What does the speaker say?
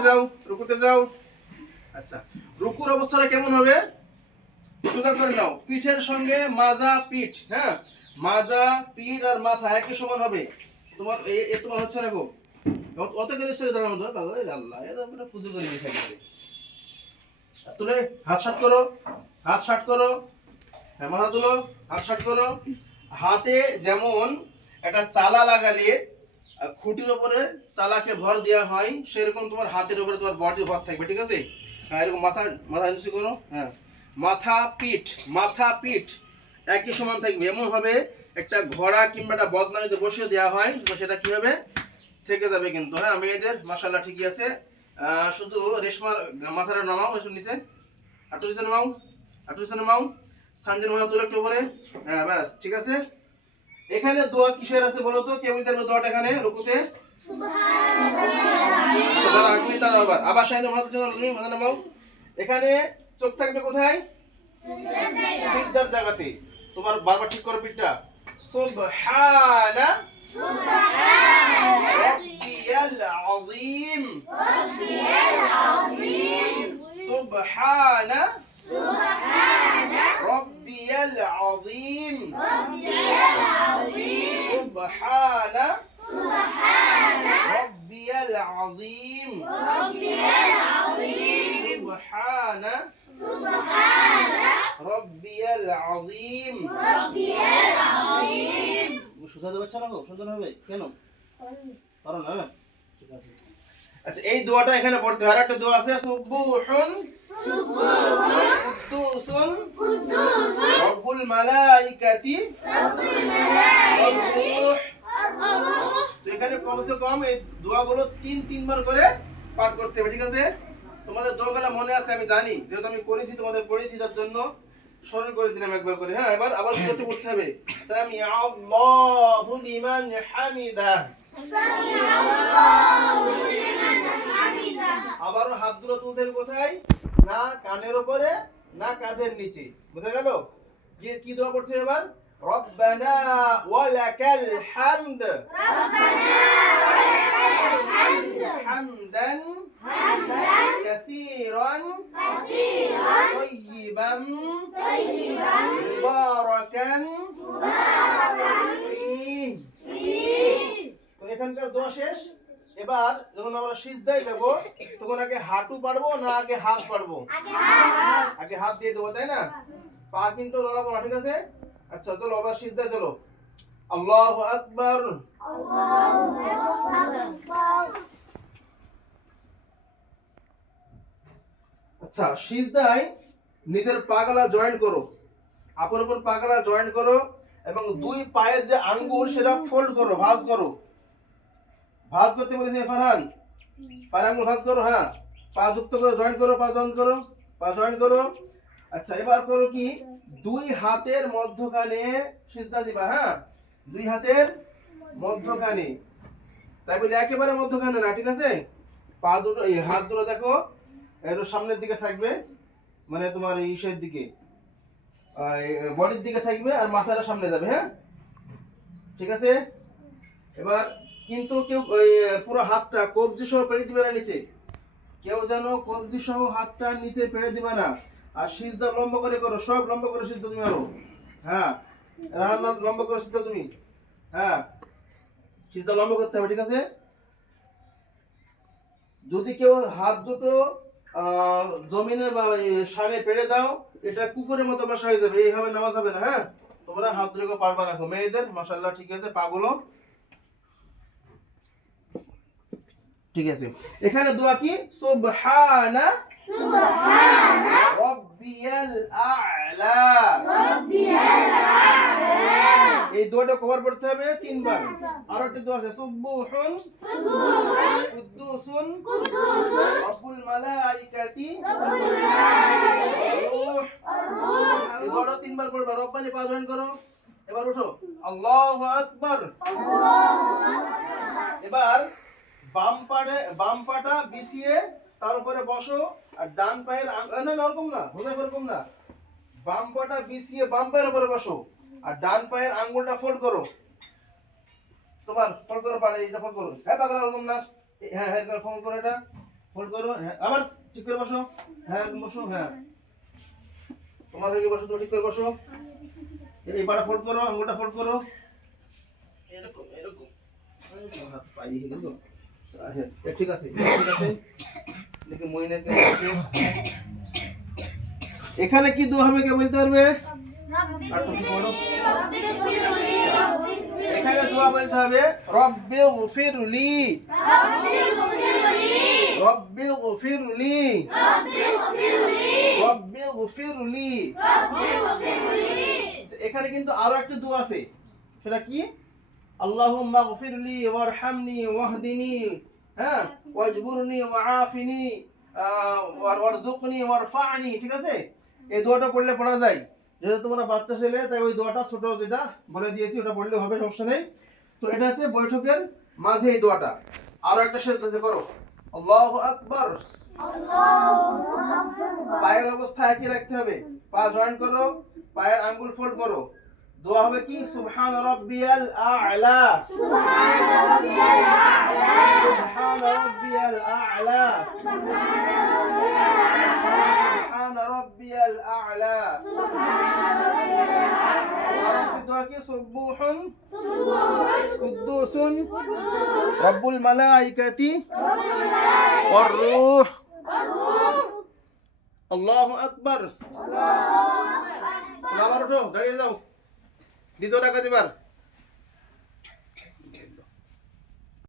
যাও, রুকুতে যাও। আচ্ছা রুকুর অবস্থাটা কেমন হবে? করে নাও। পিঠের সঙ্গে মাজা পিঠ হ্যাঁ? মাজা পিঠ আর মাথা একই সমান হবে। তোমার এ তোমার হচ্ছে অত- করে দাঁড়ানো পাগল আল্লাহ করে দিয়ে থাকবে। তুলে, হাত শাট করো, হাত শাট করো হ্যাঁ মাথা তুলো, হাত শাট করো। হাতে যেমন একটা চালা লাগালে খুঁটির উপরে চালাকে ভর দেওয়া হয়, সেরকম তোমার হাতের উপরে তোমার বডির ভর থাকবে, ঠিক আছে? হ্যাঁ এরকম মাথা মাথা নিচু করো হ্যাঁ। মাথা পিঠ মাথা পিঠ একই সমান থাকবে। এমন ভাবে একটা ঘোড়া কিংবা একটা বদনা যদি বসিয়ে দেওয়া হয় সেটা কি হবে থেকে যাবে কিন্তু হ্যাঁ মেয়েদের মাসাল্লাহ ঠিকই আছে। শুধু রেশমার মাথাটা নামাও, একটু নিচে। আটু নিচে নামাও আটু নিচে নামাও। সানজির মাথা তুলে একটু উপরে। হ্যাঁ ব্যাস, ঠিক আছে? এখানে দোয়া কিসের আছে বলো তো? কেমন থাকবে দোয়াটা এখানে? রুকুতে? দাঁড়াও, আবার। আবার সাইনে মাথা তুলে তুমি মাথা নামাও। এখানে চোখ থাকবে কোথায়? সিজদার জায়গাতে। তোমার বারবার ঠিক করো পিঠটা। সুবহানা। রাব্বিয়াল আযীম। সুবহানা। রাব্বিয়াল আযীম। সুবহানা রাব্বিয়াল আযীম। সুবহানা রব্বিয়াল আযীম শুধাতে পারছ না গো সুন্দর হবে কেন পারো না হ্যাঁ? ঠিক আছে। আচ্ছা এই দোয়াটা এখানে পড়তে হয়। একটা দোয়া আছে, সুবহুন কুদ্দুসুন রব্বুল মালাইকাতি এখানে কমসে কম, এই দোয়াগুলো তিন, তিনবার করে পাঠ করতে হবে, ঠিক আছে? তোমাদের দোয়াগুলো মনে আছে, আমি জানি। যেহেতু আমি করেছি, তোমাদের পড়েছি তার জন্য স্মরণ করে দিলাম একবার করে। হ্যাঁ এবার আবার করতে পড়তে হবে। সামি আল্লাহু লিমান হামিদা আবারও হাত দুটো তুলতে কোথায়? না কানের ওপরে না কাঁধের নিচে। বুঝা গেল? গিয়ে কি দোয়া করছে এবার? রব্বানা ওয়ালাকাল হামদ। রব্বানা ওয়ালাকাল হামদ। হামদান শেষ এবার যখন আমরা সিজদায় যাব তখন আগে হাঁটু পারব না আগে হাত পারব আগে হাত। দিয়ে দেবো তাই না? পা কিন্তু লড়াবো না ঠিক আছে? আচ্ছা চলো আবার সিজদায় চলো। আল্লাহ আকবার। আচ্ছা সিজদায় নিজের পাগলা জয়েন করো। আপন আপন পাগলা জয়েন করো এবং দুই পায়ের যে আঙ্গুল সেটা ফোল্ড করো ভাঁজ করো। ভাঁজ করতে বলেছে ফারহান। পায়ের আঙ্গুল ভাঁজ করো হ্যাঁ। পা যুক্ত করে জয়েন করো, পা জয়েন করো, পা জয়েন করো। আচ্ছা এবার করো কি? দুই হাতের মধ্যখানে সিজদা দিবা হ্যাঁ? দুই হাতের মধ্যখানে। তাই বলে একেবারে মধ্যখানে না, ঠিক আছে? পা দুটো, এই হাত দুটো দেখো, একটু সামনের দিকে থাকবে মানে তোমার ইসের দিকে। বডির দিকে থাকবে আর মাথাটা সামনে যাবে হ্যাঁ? ঠিক আছে? এবার কিন্তু কেউ পুরো হাতটা কবজি সহ পেড়ে দিবে না নিচে। কেউ যেন কবজি সহ হাতটা নিচে পেড়ে দিবে না। আর সিজদা লম্বা করে করো, সব লম্বা করে সিজদা তুমি আরও হ্যাঁ লম্বা করে সিজদা তুমি। হ্যাঁ সিজদা লম্বা করতে হবে, ঠিক আছে? যদি কেউ হাত দুটো জমিনে বা সানে পেড়ে দাও, এটা কুকুরের মতো বাসা হয়ে যাবে। এইভাবে নামাজ হবে না হ্যাঁ? তোমরা হাত দুটো পারবা না মেয়েদের মাসাল্লাহ ঠিক আছে? পাগুলো ঠিক আছে। এখানে দোয়া কি? সুবহানা রাব্বিয়াল আ'লা। এই দোয়াটা কভার করতে হবে তিনবার। আর একটা দোয়া আছে সুবহুন কুদ্দুসুন রব্বুল মালাইকাতি রূহ। এই দোয়াটা তিনবার পড়বা রব্বানি পা জয়েন করো। এবার উঠো। আল্লাহু আকবার। এবার বাম পাড়ে বাম পাটা বিছিয়ে তার উপরে বসো আর ডান পায়ের না না, ওরকম না হোজাই এরকম না। বাম পাটা বিছিয়ে বাম পায়ের উপরে বসো আর ডান পায়ের আঙ্গুলটা ফোল্ড করো। তোমার ফোল্ড করো পারে এটা ফোল্ড করো। হ্যাঁ পাগলা ওরকম না। হ্যাঁ হ্যাঁ ফোল্ড করো এটা ফোল্ড করো। হ্যাঁ আবার ঠিক করে বসো। হ্যাঁ বসো হ্যাঁ। তোমার হয়ে বসো তুমি ঠিক করে বসো। এই পাটা ফোল্ড করো আঙ্গুলটা ফোল্ড করো। এরকম এরকম। পাই গেল। ঠিক আছে ঠিক আছে? দেখি মইনের এখানে কি দোয়া হবে কে বলতে পারবে? এখানে দোয়া বলতে হবে, রব্বি গফিরলি রব্বি গফিরলি রব্বি গফিরলি এখানে কিন্তু আরও একটা দোয়া আছে। সেটা কি? আল্লাহুম্মা গফিরলি ওয়ারহামনি ওয়াহদিনি হ্যাঁ ওয়াজবুরনি ওয়াআফিনি ওয়ারজুকনি ওয়ারফা'নি, ঠিক আছে? এই দোয়াটা পড়লে পড়া যায়। যেহেতু তোমরা বাচ্চা ছেলে, তাই ওই দোয়াটা ছোট যেটা বলে দিয়েছি, ওটা পড়লে হবে, সমস্যা নেই। তো এটা হচ্ছে বৈঠকের মাঝে এই দোয়াটা। আরও একটা শেষ দাঁড়িয়ে করো। আল্লাহু আকবার। পায়ের অবস্থা একই রাখতে হবে। পা জয়েন করো, পায়ের আঙ্গুল ফোল্ড করো। দোয়া হবে কি সুবহান রাব্বিয়াল আ'লা সুবহান রাব্বিয়াল আ'লা সুবহান রাব্বিয়াল আ'লা আরেকটি দোয়া কি সুবহুন কুদ্দুসুন রব্বুল মালাইকাতি والروح الله আকবার আবার ওঠো দাঁড়িয়ে যাও di zona Katibar.